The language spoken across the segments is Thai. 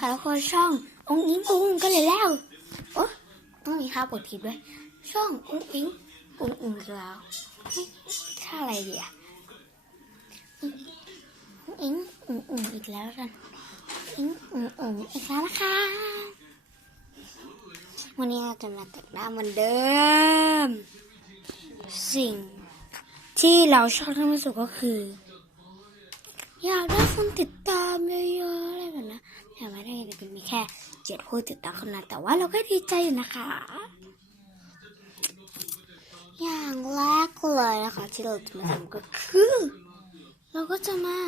นะคะทุกคนช่ององอิงอุ้งก็เลยแล้วโอ้ต้องมีค่าปดผิดด้วย ช่ององอิงอุ้งอุ้งแล้วค่าอะไรดีอะองอิงอุ้งอุ้งอีกแล้วกันอิงอุ้งอุ้งอีกแล้วนะคะวันนี้เราจะมาแต่งหน้าเหมือนเดิม สิ่งที่เราชอบที่สุดก็คือ อยากได้คนติดตามเยอะๆอะไรแบบนั้น แต่เป็นมีแค่เจ็ดผู้ติดตามคนนั้นแต่ว่าเราก็ดีใจอยู่นะคะ อย่างแรกเลยนะคะที่เราจะมาทำก็คือ เราก็จะมา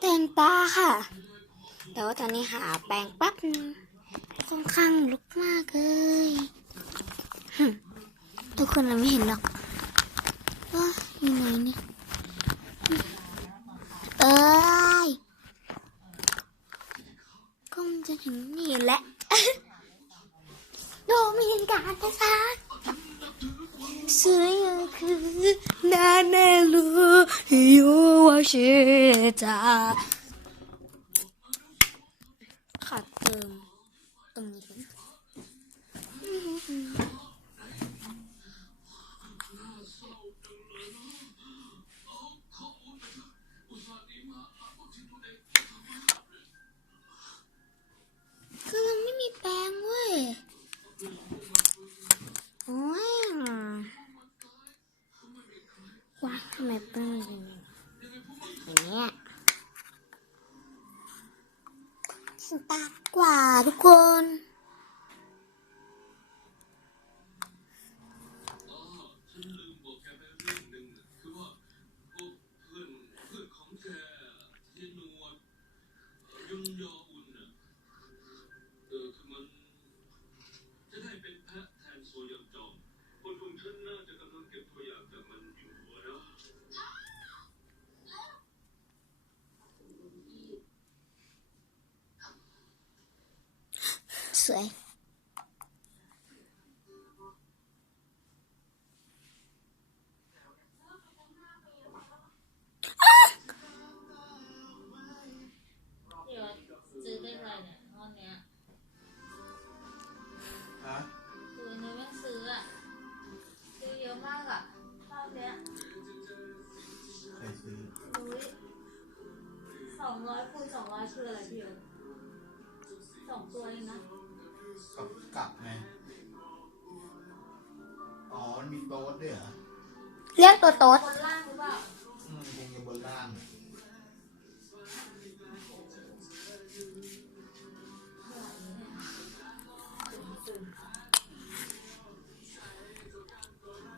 แต่งตาค่ะ แต่ว่าตอนนี้หาแปรงปั๊บค่อนข้างลุกมากเลยทุกคนเราไม่เห็นหรอกว่าอยู่ไหนเนี่ยเอ้ย ก็มันจะถึงนี่แหละโดมีการนะคะสวยคือนาแน่รู้อยู่ว่าชื่อจาขาดเติมตรงนี้กันคือมันไม่มีแปรงเว้ย โอ้ยว้าทำไมแป้งมันเป็นอย่างนี้ฉันตา กว่าทุกคน ยุนยออุ่นน่ะเออคือมัน จะได้เป็นแพะแทนโซยำจอมคนของฉันน่าจะกำลังเก็บตัวอย่างจากมันอยู่หัวนะ สวย เดี๋ยวซื้อได้ไรเนี่ยงอนเนี้ย ฮะ ซื้อเนื้อไม่ซื้ออะซื้อเยอะ มากอะรอบเนี้ยใครซื้ออุ้ยสองร้อยคูณสองร้อยคืออะไรพี่โยสองตัวเองนะ เรียกตัวโต๊ดบนล่างรือเปล่าอืมคงจะบนล่าง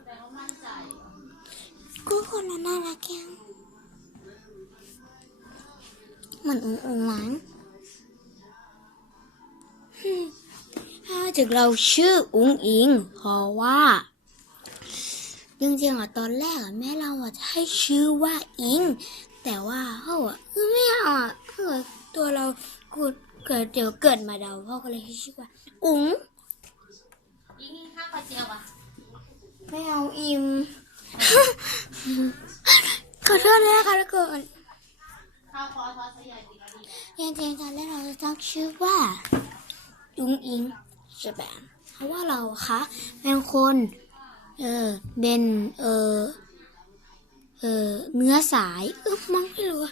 แต่เขามั่นใจเหรอก็คนนั้นน่ารักยังเหมือนอุ้งอุ้งหวานฮึ่มถ้าถึงเราชื่ออุ้งอิงเพราะว่า จริงๆอะตอนแรกอะแม่เราอะจะให้ชื่อว่าอิง แต่ว่าเขาอะเออไม่เอาอะเออตัวเราเกิดเกิดเดี๋ยวเกิดมาเดาพ่อก็เลยให้ชื่อว่า อุ๋งอีนี่ข้าวกระเจียวอะไม่เอาอิมขอโทษด้วยนะคะทุกคนข้าวคอทอดสยายดีดีจริงๆตอนแรกเราจะตั้งชื่อว่ายุงอิงใช่ไหมเพราะว่าเราอะคะเป็นคน เออเบ็นเออเออเนื้อสายเออมั้งไม่รู้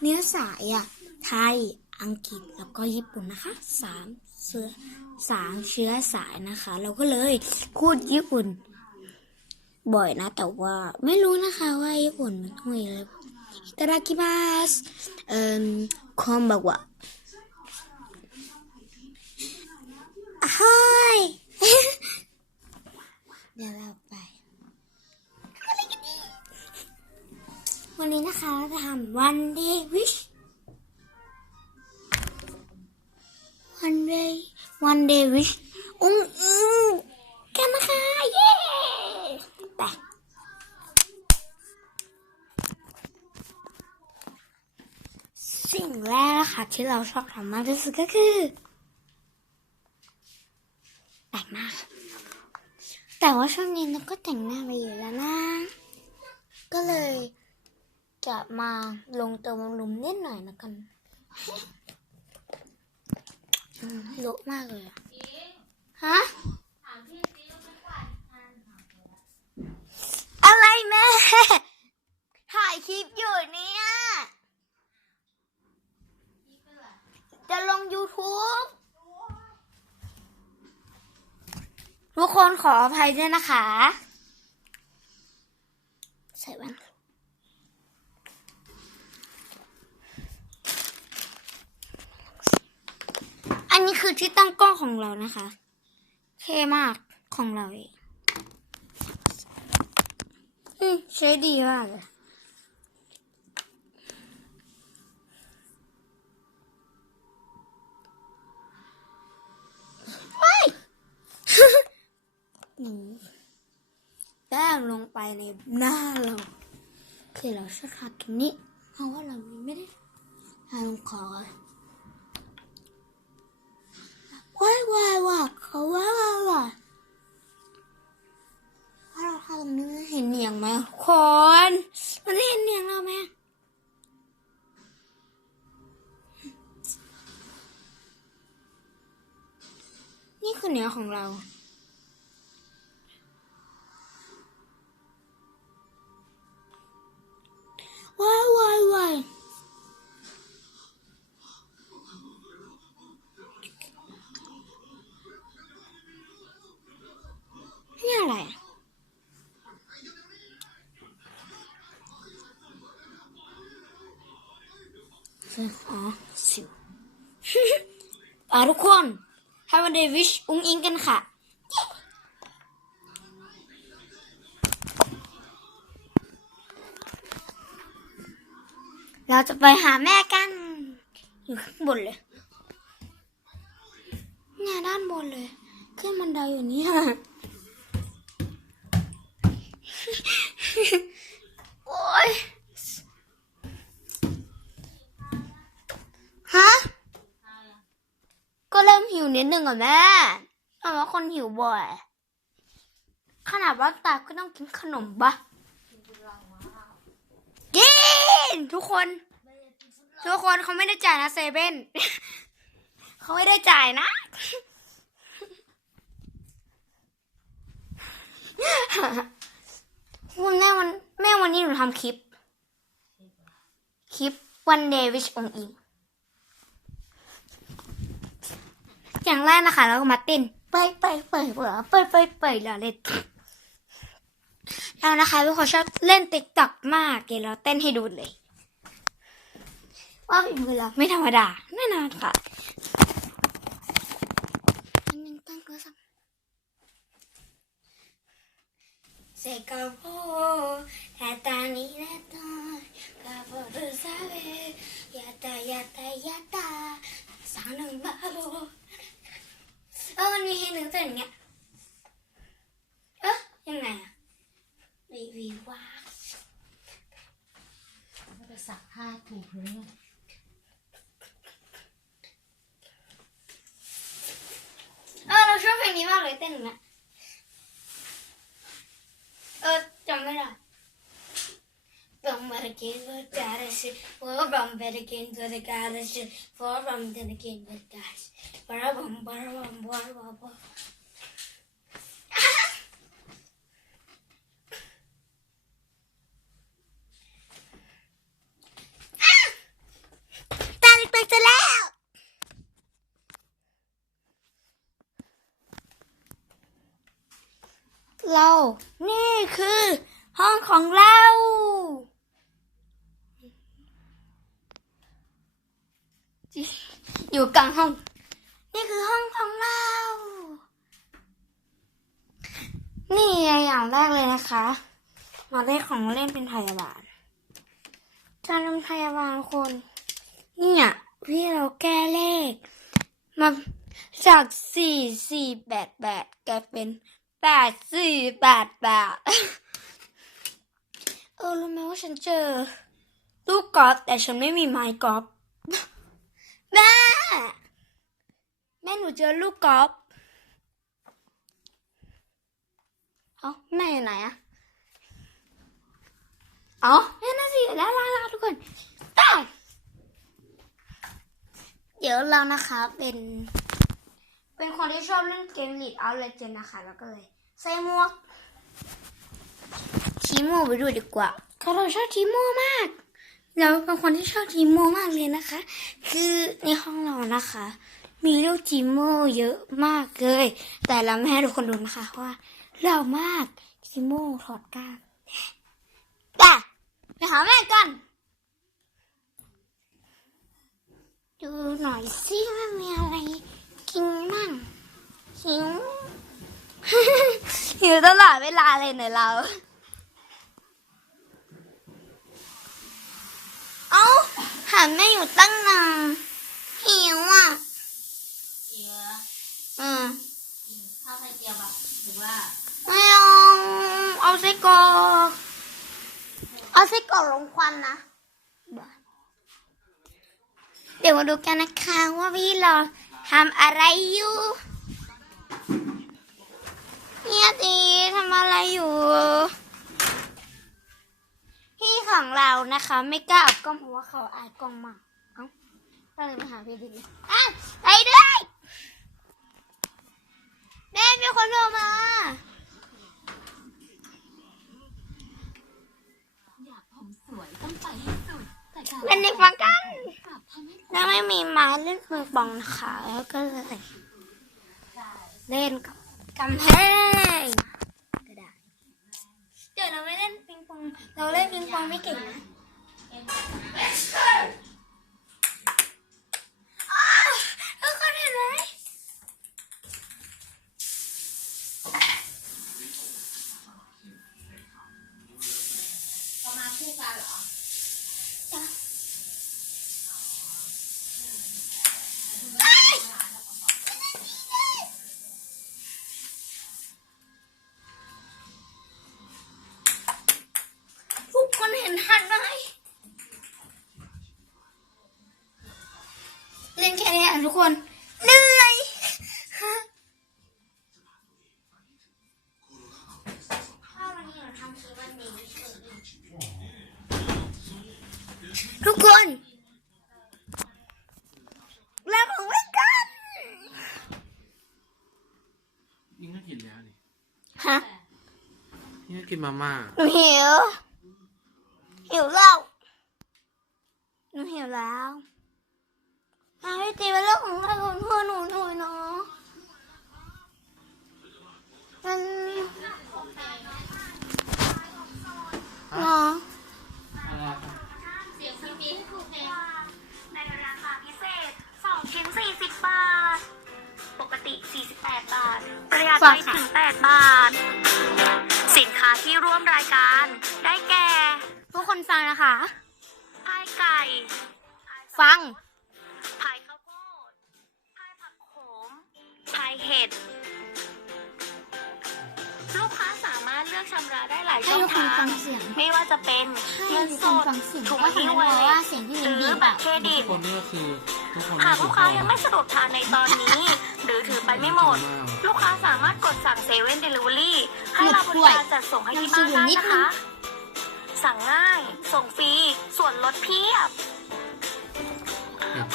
เนื้อสายอะไทยอังกฤษแล้วก็ญี่ปุ่นนะคะสามเชื้อสามเชื้อสายนะคะ เราก็เลยพูดญี่ปุ่น บ่อยนะ แต่ว่าไม่รู้นะคะว่าญี่ปุ่นมันห่วยอะไรอิตาคิมาสเอ่อคอมบอกว่าはい เดี๋ยวเราไปวันนี้นะคะเราจะทำ one day wish one day one day wish อุ้งอิงกันนะคะเย้ไปสิ่งแรกนะคะที่เราชอบทำมากที่สุดก็คือแต่งหน้าค่ะ แต่ว่าช่วงนี้เราก็แต่งหน้าไปอยู่แล้วนะ ก็เลย จะมาลงเติมบำรุงนิดหน่อยนะกันโลมากเลยฮะอะไรแม่ถ่ายคลิปอยู่เนี่ย จะลง YouTube ทุกคนขออภัยด้วยนะคะ ใส่แว่นอันนี้คือที่ตั้งกล้องของเรานะคะเท่มากของเราเองอืมใช้ดีมากเลย ในหน้าเราคือเราชอบทาตรงนี้เพราะว่าเราไม่ได้ทาลงคอว้ายว้ายว่ะเขาว่าว่ะว่ะถ้าเราทาตรงนี้เห็นเหนียงไหมคนมันเห็นเหนียงเราไหมนี่คือเหนียงของเรา วายวายวายนี่อะไรอะอ๋อสิวอ่าทุกคนให้วันเดวิชอุ้งอิงกันค่ะ เราจะไปหาแม่กัน อยู่ข้างบนเลย เนี่ยด้านบนเลย ขึ้นบันไดอยู่นี่ยโอ้ยฮะ ก็เริ่มหิวนิดนึงอะแม่แต่ว่าคนหิวบ่อย ขนาดว่าตาก็ต้องกินขนมปะกิน ทุกคน ทุกคนเขาไม่ได้จ่ายนะเซเว่นเขาไม่ได้จ่ายนะวันแม่วันแม่วันนี้หนูทำคลิป คลิปวันเดวิชองอิงอย่างแรกนะคะเราก็มาเต้นไปไปไปไปไปไปไปเราเล่นเรานะคะเป็นคนชอบเล่นติ๊กต็อกมากเดี๋ยวเราเต้นให้ดูเลย ว่าฝีมือเราไม่ธรรมดาแน่นอนค่ะอันนึงตั้งก็สักเซกาโบแต่ตานี้นะตากาโบรูซาเบยาตายาตายาตาสานังบาโบเออมันมีให้หนึ่งเต้นอย่างเงี้ยเอ๊ะยังไงอะรีวิวว่าไม่ไปสักผ้าถูพื้นเออเราชอบเพลง นี้มากเลยเต้นอย่างเงี้ยเออจำไม่ได้ Bambara king with goddess, for bambara king with the goddess, for bambara king with goddess, for bambara bambara bambara. ตาเด็กๆจะแล้ว เรา นี่คือ ห้องของเรา อยู่กลางห้อง นี่คือห้องของเรา นี่อย่างแรกเลยนะคะ มาเล่นของเล่นเป็นพยาบาลจะเป็นพยาบาลคน เนี่ยพี่เราแก้เลข มาจากสี่สี่แปดแปดกลายเป็น แปดสี่แปดแปดเออรู้ไหมว่าฉันเจอ ลูกกอล์ฟแต่ฉันไม่มีไม้กอล์ฟแม่แม่หนูเจอลูกกอล์ฟเอ้าแม่อยู่ไหนอะเอ๋อแม่น่าสิอยู่แล้วลาลาทุกคนอ้าวเดี๋ยวเรานะคะเป็น เป็นคนที่ชอบเล่นเกมลีดเอาเลยเจนนะคะ แล้วก็เลยใส่หมวกทีโมไปดูดีกว่าเขาเราชอบทีโมมาก เราเป็นคนที่ชอบทีโมมากเลยนะคะ คือในห้องเรานะคะ มีลูกทีโมเยอะมากเลย แต่เราไม่ให้ทุกคนดูนะคะว่าเรามากทีโมถอดกล้ามแต่ไปหาแม่กัน ดูหน่อยสิว่ามีอะไร กินมั่งหิวหิวตลอดเวลาเลยเนี่ยเรา เอ้าหันไม่อยู่ตั้งนานหิวอะเจียอืมกินข้าวไข่เจียวแบบหรือว่าไม่เอาเอาไส้กรอกเอาไส้กรอกลงควันนะบ้าเดี๋ยวมาดูกันนะคะว่าพี่เรา ทำอะไรอยู่เนี่ยตีทำอะไรอยู่ พี่ของเรานะคะ ไม่กล้าเอากล้องเพราะว่าเขาอายกล้องมากเอ้าก็เลยมาหาพี่ดิเลยอะไปด้วยแม่มีคนโทรมาอยากผมสวยต้องไปให้สุดแต่การ เล่นในฟัง ไม่มีไม้เล่นปิงปองนะคะแล้วก็เลยเล่นกับกำแพงก็ได้เดี๋ยวเราไม่เล่นปิงปองเราเล่นปิงปองไม่เก่งนะอ้วกคนเห็นไหมประมาณคู่กันเหรอ ทุกคนแล้วของเล่นกันยิ่งก็กินแล้วนี่ฮะยิ่งก็กินมาม่าหนูหิวหิวแล้วหนูหิวแล้วมาให้ตีเป็นเรื่องของใครของเพื่อนหนูหน่อยเนาะมันเนาะ ได้หลายช่องทาง ไม่ว่าจะเป็นเงินสดถุงหิ้วไวเลสหรือบัตรเครดิตทุกคนนี่ก็คือทุกคนหากลูกค้ายังไม่สะดวกทานในตอนนี้ หรือถือไปไม่หมด ลูกค้าสามารถกดสั่งเซเว่นเดลิเวอรี่ให้เราบริการจัดส่งให้ที่บ้านได้นะคะ สั่งง่าย ส่งฟรี ส่วนลดเพียบ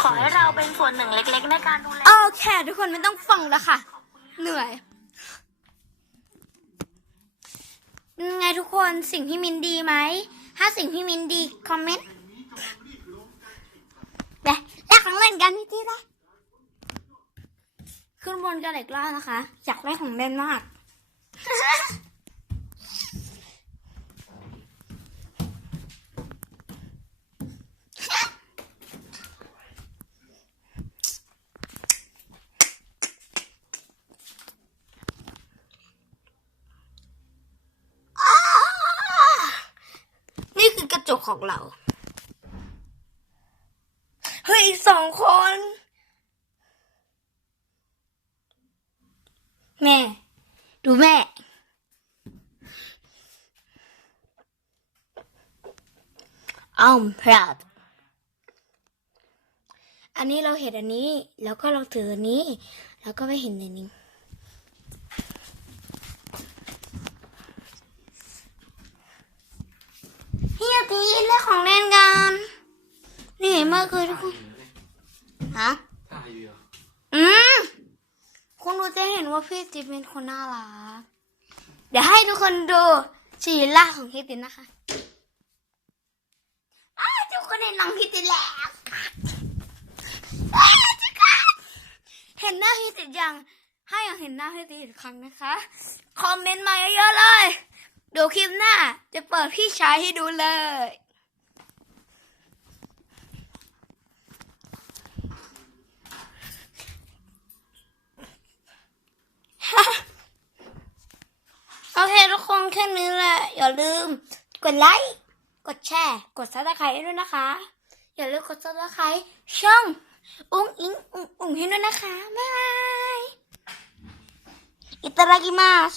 ขอให้เราเป็นส่วนหนึ่งเล็กๆในการดูแลโอเค ทุกคนไม่ต้องฟังแล้วค่ะ เหนื่อย ไง ทุกคนสิ่งพี่มินดีไหม ถ้าสิ่งพี่มินดี คอมเมนต์ไปแลกของเล่นกันนี่ที่ละขึ้นบนกันอีกรอบนะคะ อยากได้ของเล่นมาก นี่คือกระ จกของเรา เฮ้ยสองคน แม่ ดูแม่ I'm proud อันนี้เราเห็นอันนี้ แล้วก็เราถืออันนี้ แล้วก็ไม่เห็นอันนี้ พี่อยากตีเล่นของเล่นกันเหนื่อยมากเลยทุกคนฮะตายอยู่เหรออืมเห็นว่าพี่ติ๊บเป็นคนน่ารัก เดี๋ยวให้ทุกคนดูสีล่าของพี่ติ๊บนะคะอ้าวทุกคนเห็นหนังพี่ติ๊บแล้วอ้าวทุกคนเห็นหน้าพี่ติ๊บยัง ให้อยากเห็นหน้าพี่ติ๊บอีกครั้งนะคะ คอมเมนต์มาเยอะๆเลย เดี๋ยวคลิปหน้า จะเปิดพี่ชายให้ดูเลย โอเคทุกคนแค่นี้แหละ อย่าลืม กดไลค์ กดแชร์ กดซับสไครต์ด้วยนะคะ อย่าลืมกดซับสไครต์ช่อง อุ้งอิงอุ้งอุ้งให้ด้วยนะคะ บ๊ายบายอิตาลีมาส